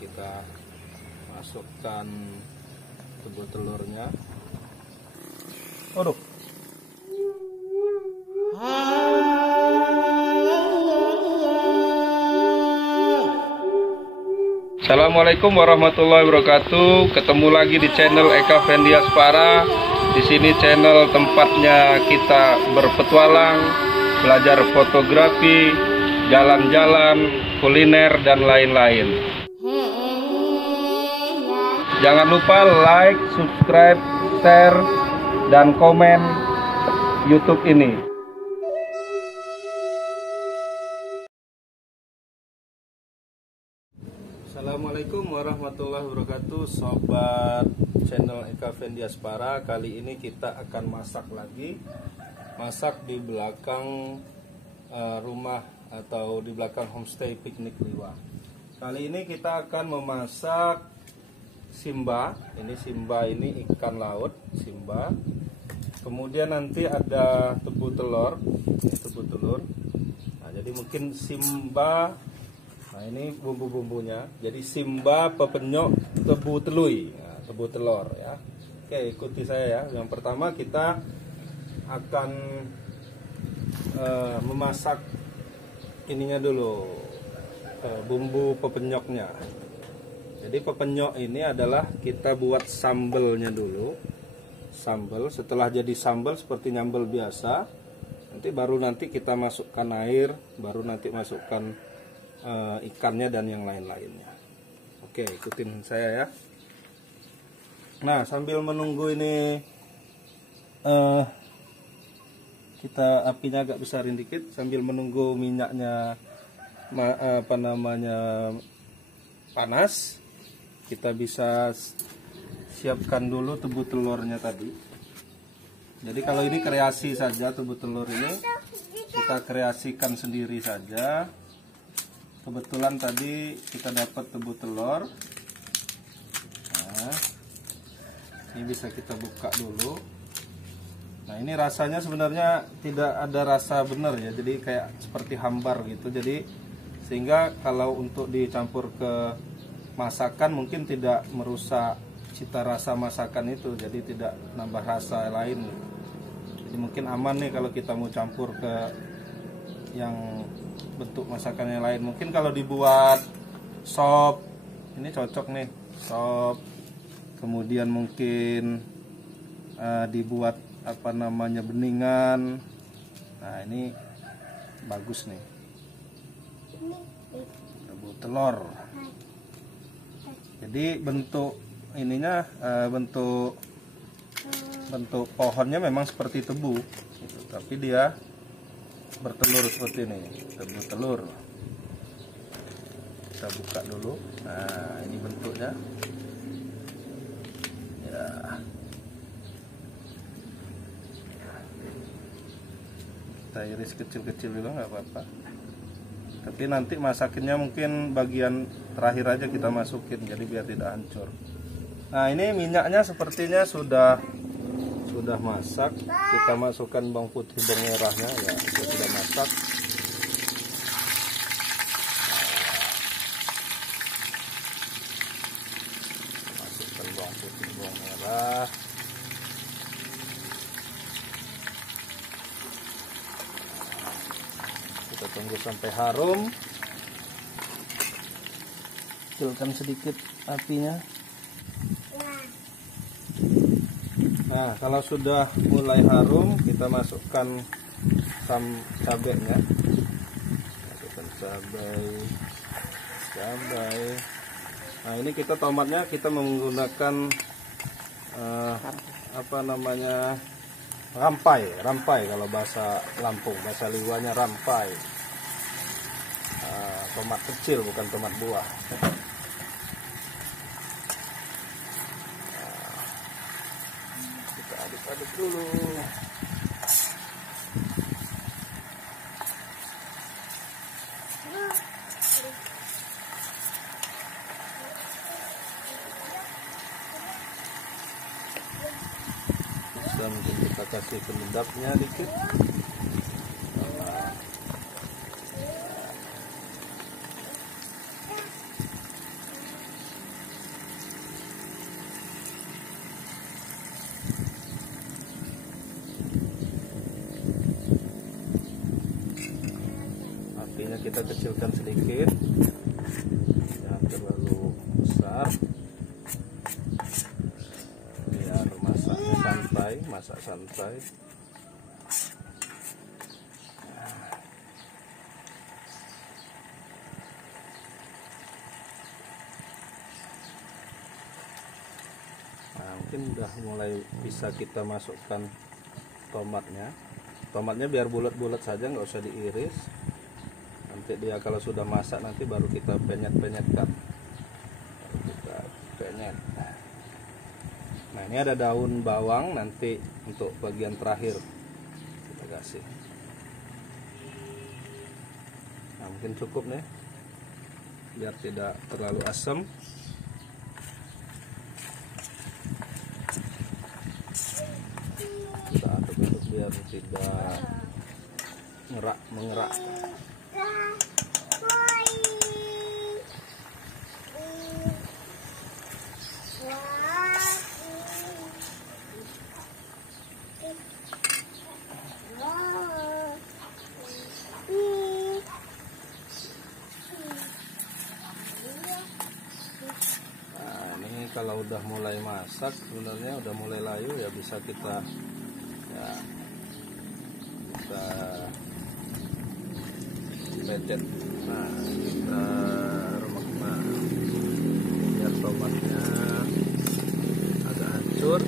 kita masukkan tebu telurnya. Aduh. Assalamualaikum warahmatullahi wabarakatuh. Ketemu lagi di channel Eka Fendiaspara. Di sini channel tempatnya kita berpetualang, belajar fotografi, jalan-jalan, kuliner dan lain-lain. Jangan lupa like, subscribe, share, dan komen YouTube ini. Assalamualaikum warahmatullahi wabarakatuh, sobat channel Eka Fendiaspara. Kali ini kita akan masak lagi, masak di belakang rumah atau di belakang homestay piknik Liwa. Kali ini kita akan memasak simba. Ini simba, ini ikan laut simba. Kemudian nanti ada tebu telur, ini tebu telur. Nah, jadi mungkin simba. Nah, ini bumbu-bumbunya. Jadi simba, pepenyok, tebu telui, nah, tebu telur ya. Oke, ikuti saya ya. Yang pertama kita akan memasak ininya dulu, bumbu pepenyoknya. Jadi pepenyok ini adalah kita buat sambelnya dulu. Sambel, setelah jadi sambel seperti nyambel biasa, nanti kita masukkan air, baru nanti masukkan ikannya dan yang lain-lainnya. Oke, ikutin saya ya. Nah, sambil menunggu ini kita apinya agak besarin dikit, sambil menunggu minyaknya panas, kita bisa siapkan dulu tebu telurnya tadi. Jadi kalau ini kreasi saja, tebu telur ini kita kreasikan sendiri saja. Kebetulan tadi kita dapat tebu telur. Nah, ini bisa kita buka dulu. Nah, ini rasanya sebenarnya tidak ada rasa benar ya, jadi kayak seperti hambar gitu. Jadi sehingga kalau untuk dicampur ke masakan mungkin tidak merusak cita rasa masakan itu, jadi tidak nambah rasa lain. Jadi mungkin aman nih kalau kita mau campur ke yang bentuk masakan yang lain. Mungkin kalau dibuat sop, ini cocok nih, sop. Kemudian mungkin dibuat beningan. Nah, ini bagus nih, tebu telur. Jadi bentuk ininya, bentuk pohonnya memang seperti tebu gitu, tapi dia bertelur seperti ini, tebu telur. Kita buka dulu. Nah, ini bentuknya ya. Kita iris kecil-kecil juga nggak apa-apa, tapi nanti masakinnya mungkin bagian terakhir aja kita masukin, jadi biar tidak hancur. Nah, ini minyaknya sepertinya sudah masak. Kita masukkan bawang putih, bawang merahnya ya, sudah masak. Masukkan bawang putih, bawang merah. Kita tunggu sampai harum. Kecilkan sedikit apinya. Nah, kalau sudah mulai harum, kita masukkan cabenya. Masukkan cabai. Nah, ini kita tomatnya kita menggunakan rampai kalau bahasa Lampung, bahasa Liwanya rampai. Tomat kecil, bukan tomat buah. Aduk dulu. Mungkin kita kasih penyedapnya dikit. kita kecilkan sedikit, jangan terlalu besar, biar masak santai. Nah, mungkin udah mulai bisa kita masukkan tomatnya. Tomatnya biar bulat-bulat saja, nggak usah diiris. Nanti dia kalau sudah masak nanti baru kita penyet-penyetkan. Baru kita penyet. Nah, ini ada daun bawang, nanti untuk bagian terakhir kita kasih. Nah, mungkin cukup nih, biar tidak terlalu asam. Kita aduk-aduk biar tidak mengerak. Kalau udah mulai masak, sebenarnya udah mulai layu ya, bisa kita lecet. Nah, kita remek biar tomatnya agak hancur.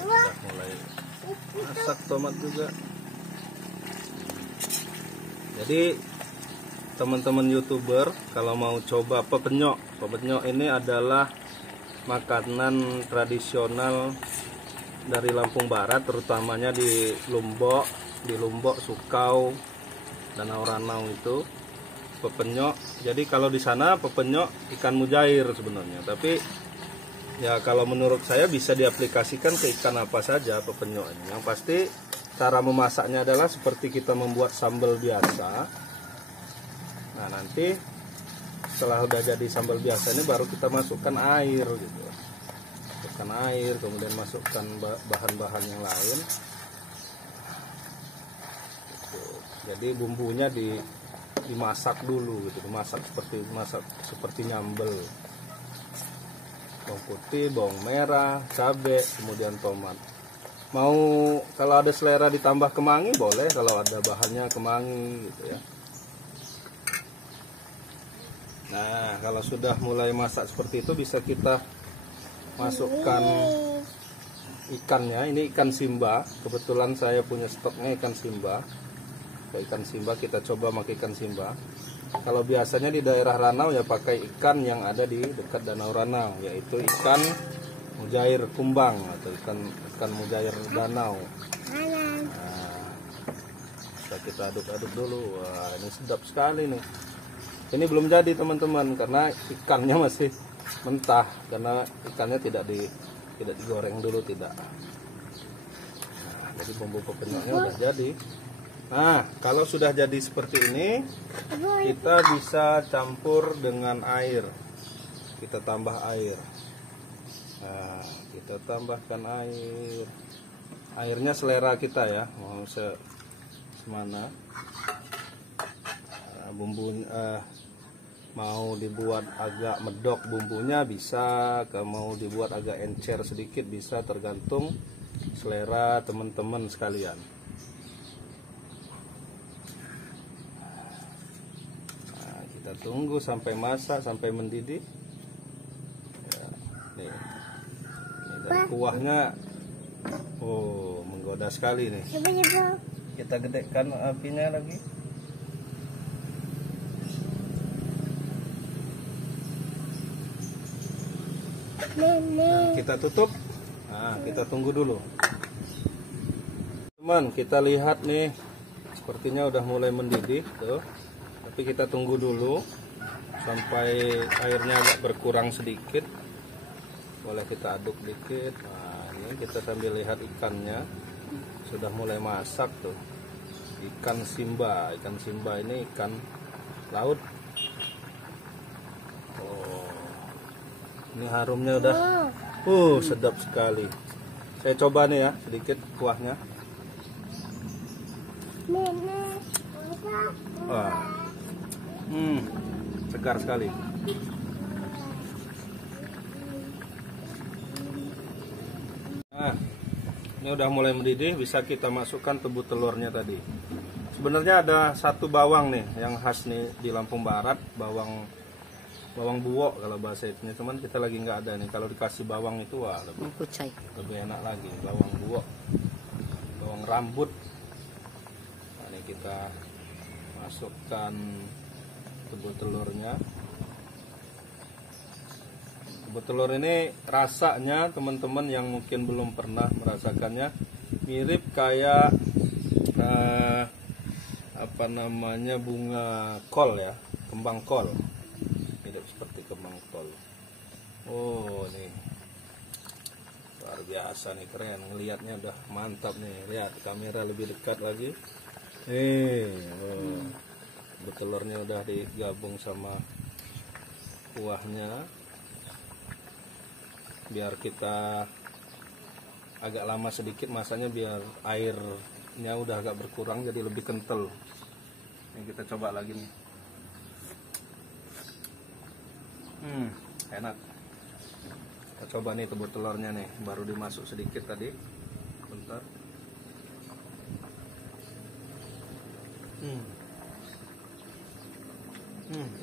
Udah mulai masak tomat juga. Jadi teman-teman YouTuber kalau mau coba pepenyok ini adalah makanan tradisional dari Lampung Barat, terutamanya di Lombok, Sukau, Danau Ranau itu pepenyok. Jadi kalau di sana pepenyok ikan mujair sebenarnya, tapi ya kalau menurut saya bisa diaplikasikan ke ikan apa saja pepenyok ini. Yang pasti cara memasaknya adalah seperti kita membuat sambal biasa. Nah, nanti setelah udah jadi sambal biasa ini baru kita masukkan air gitu. Masukkan air, kemudian masukkan bahan-bahan yang lain. Gitu. Jadi bumbunya dimasak dulu gitu, dimasak seperti nyambel. Bawang putih, bawang merah, cabai, kemudian tomat. Mau kalau ada selera ditambah kemangi boleh, kalau ada bahannya kemangi gitu ya. Nah, kalau sudah mulai masak seperti itu bisa kita masukkan ikannya. Ini ikan simba, kebetulan saya punya stoknya ikan simba. Ikan simba kita coba pakai ikan simba. Kalau biasanya di daerah Ranau ya pakai ikan yang ada di dekat Danau Ranau, yaitu ikan mujair kumbang atau ikan mujair danau. Nah, kita aduk-aduk dulu. Wah, ini sedap sekali nih. Ini belum jadi teman-teman karena ikannya masih mentah, karena ikannya tidak digoreng dulu, tidak. Nah, jadi bumbu pepenyoknya udah jadi. Nah, kalau sudah jadi seperti ini, kita bisa campur dengan air. Kita tambah air. Nah, kita tambahkan air. Airnya selera kita ya, mau semana. Bumbu mau dibuat agak medok bumbunya bisa, kalau mau dibuat agak encer sedikit bisa, tergantung selera teman-teman sekalian. Nah, kita tunggu sampai masak, sampai mendidih ya, nih. Dan kuahnya menggoda sekali nih. Kita gedekan apinya lagi. Nah, kita tutup. Nah, kita tunggu dulu. Teman, kita lihat nih, sepertinya udah mulai mendidih tuh. Tapi kita tunggu dulu sampai airnya agak berkurang sedikit. Boleh kita aduk dikit. Nah, ini kita sambil lihat ikannya sudah mulai masak tuh. Ikan simba ini ikan laut. Ini harumnya udah sedap sekali. Saya coba nih ya sedikit kuahnya. Wah, segar sekali. Nah, ini udah mulai mendidih, bisa kita masukkan tebu telurnya tadi. Sebenarnya ada satu bawang nih yang khas nih di Lampung Barat, bawang buwok kalau bahasa itunya, cuman kita lagi nggak ada nih. Kalau dikasih bawang itu wah lebih enak lagi. Bawang buwok, bawang rambut. Nah, ini kita masukkan tebu telurnya. Tebu telur ini rasanya teman-teman yang mungkin belum pernah merasakannya mirip kayak apa namanya, bunga kol ya, kembang kol. Mirip seperti kembang kol. Oh, nih luar biasa nih, keren. Ngelihatnya udah mantap nih. Lihat kamera lebih dekat lagi. Tebu telurnya udah digabung sama kuahnya. Biar kita agak lama sedikit masaknya, biar airnya udah agak berkurang jadi lebih kental. Ini kita coba lagi nih. Enak. Kita coba nih tebu telurnya nih, baru dimasuk sedikit tadi. Bentar.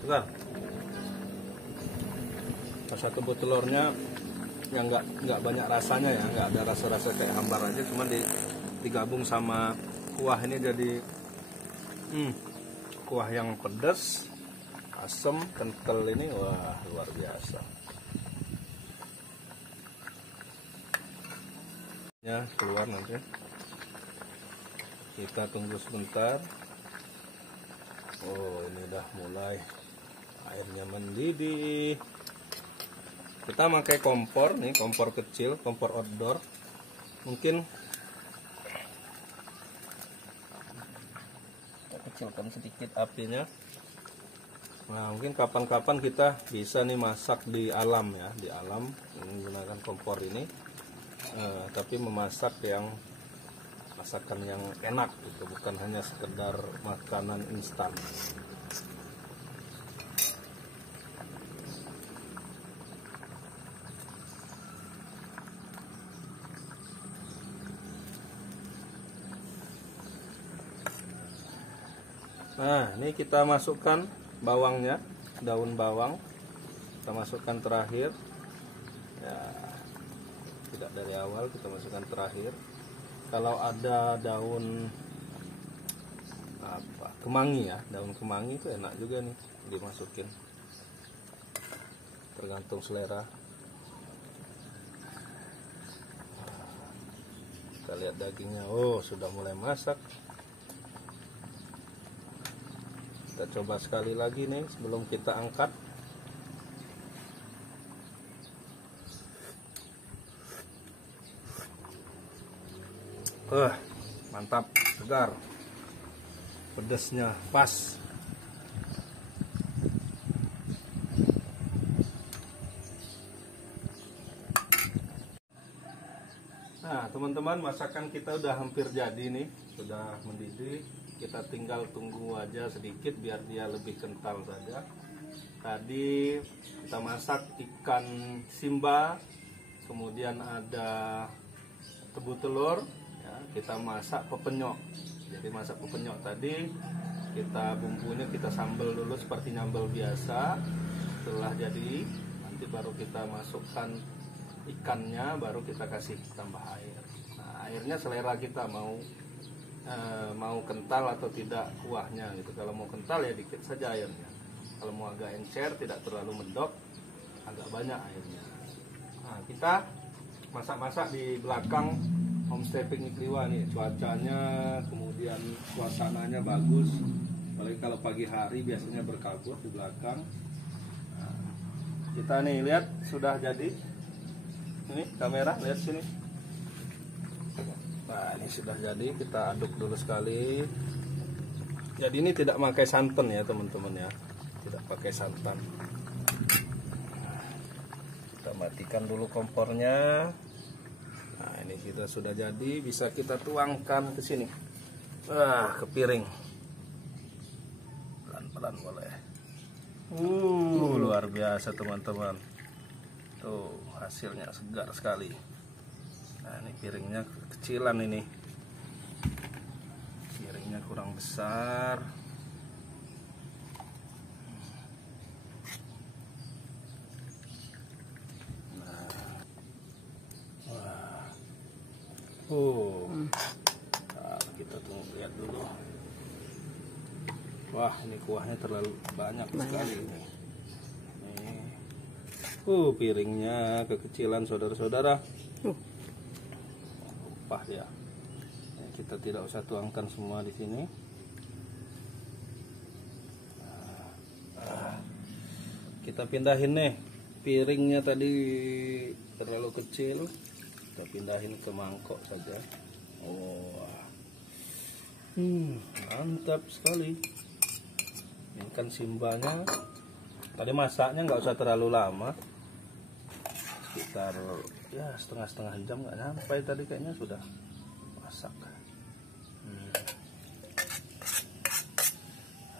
Segar. Rasa tebu telurnya yang nggak banyak rasanya ya, nggak ada rasa-rasa kayak hambar aja, cuman digabung sama kuah ini jadi kuah yang pedas, asam, kental ini, wah luar biasa. Ya keluar nanti, kita tunggu sebentar. Oh, ini udah mulai airnya mendidih. Kita pakai kompor nih, kompor kecil, kompor outdoor. Mungkin kita kecilkan sedikit apinya. Nah, mungkin kapan-kapan kita bisa nih masak di alam ya, di alam menggunakan kompor ini. Tapi memasak yang masakan yang enak gitu, bukan hanya sekedar makanan instan. Nah, ini kita masukkan bawangnya, daun bawang kita masukkan terakhir ya, tidak dari awal, kita masukkan terakhir. Kalau ada daun apa, kemangi ya, daun kemangi itu enak juga nih dimasukin, tergantung selera. Kita lihat dagingnya, oh sudah mulai masak. Kita coba sekali lagi nih sebelum kita angkat. Mantap, segar, pedasnya pas. Nah teman-teman, masakan kita udah hampir jadi nih, sudah mendidih. Kita tinggal tunggu aja sedikit biar dia lebih kental saja. Tadi kita masak ikan simba, kemudian ada tebu telur ya, kita masak pepenyok. Jadi masak pepenyok tadi, kita bumbunya kita sambal dulu seperti nyambal biasa. Setelah jadi, nanti baru kita masukkan ikannya, baru kita kasih tambah air. Nah, airnya selera kita, mau kental atau tidak kuahnya gitu. Kalau mau kental ya dikit saja airnya. Kalau mau agak encer, tidak terlalu mendok, agak banyak airnya. Nah, kita masak-masak di belakang homestay Piknik Liwa nih. Cuacanya, kemudian suasananya bagus. Apalagi kalau pagi hari biasanya berkabut di belakang. Nah, kita nih lihat sudah jadi. Ini kamera, lihat sini. Nah, ini sudah jadi, kita aduk dulu sekali. Jadi ini tidak pakai santan ya teman-teman ya, tidak pakai santan. Nah, kita matikan dulu kompornya. Nah, ini kita sudah jadi, bisa kita tuangkan ke sini. ke piring. Pelan-pelan boleh. Luar biasa teman-teman. Tuh hasilnya segar sekali. Nah ini piringnya kecilan ini. Piringnya kurang besar. Nah, kita tunggu lihat dulu. Wah, ini kuahnya terlalu banyak sekali ini. Piringnya kekecilan saudara-saudara. Lupa ya. Kita tidak usah tuangkan semua di sini. Kita pindahin nih. Piringnya tadi terlalu kecil. Kita pindahin ke mangkok saja. Mantap sekali. Ini kan simbanya. Tadi masaknya nggak usah terlalu lama. Sekitar ya setengah jam nggak sampai tadi kayaknya sudah masak.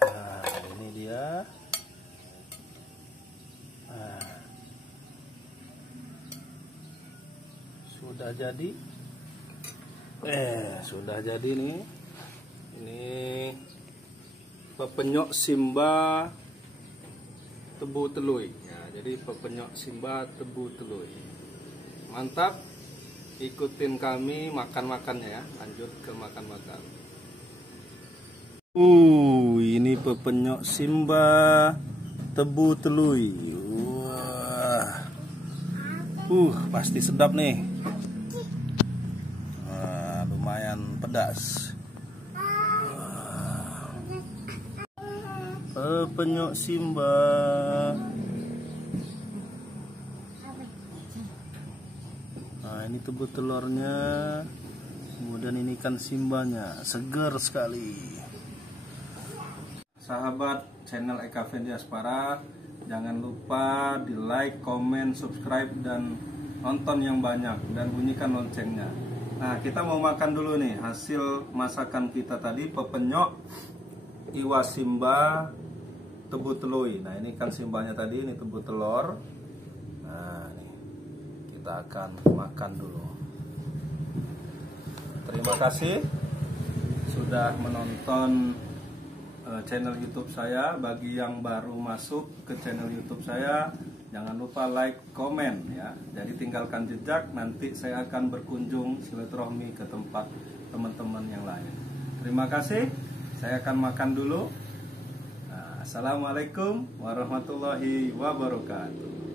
Nah ini dia. Sudah jadi. Sudah jadi nih. Ini pepenyok Simba tebu telui. Ya, jadi pepenyok Simba tebu telui. Mantap. Ikutin kami makan-makannya ya. Lanjut ke makan-makan. Ini pepenyok Simba tebu telui. Pasti sedap nih. Lumayan pedas. Pepenyok Simba. Nah, ini tebu telurnya. Kemudian ini ikan simbanya. Segar sekali. Sahabat channel Eka Fendi Aspara, jangan lupa di like, komen, subscribe, dan nonton yang banyak, dan bunyikan loncengnya. Nah, kita mau makan dulu nih hasil masakan kita tadi, pepenyok iwa simba tebu telui. Nah, ini kan simbanya tadi, ini tebu telur. Nah, nih kita akan makan dulu. Terima kasih sudah menonton channel YouTube saya. Bagi yang baru masuk ke channel YouTube saya, jangan lupa like, komen ya. Jadi tinggalkan jejak, nanti saya akan berkunjung silaturahmi ke tempat teman-teman yang lain. Terima kasih. Saya akan makan dulu. Assalamualaikum warahmatullahi wabarakatuh.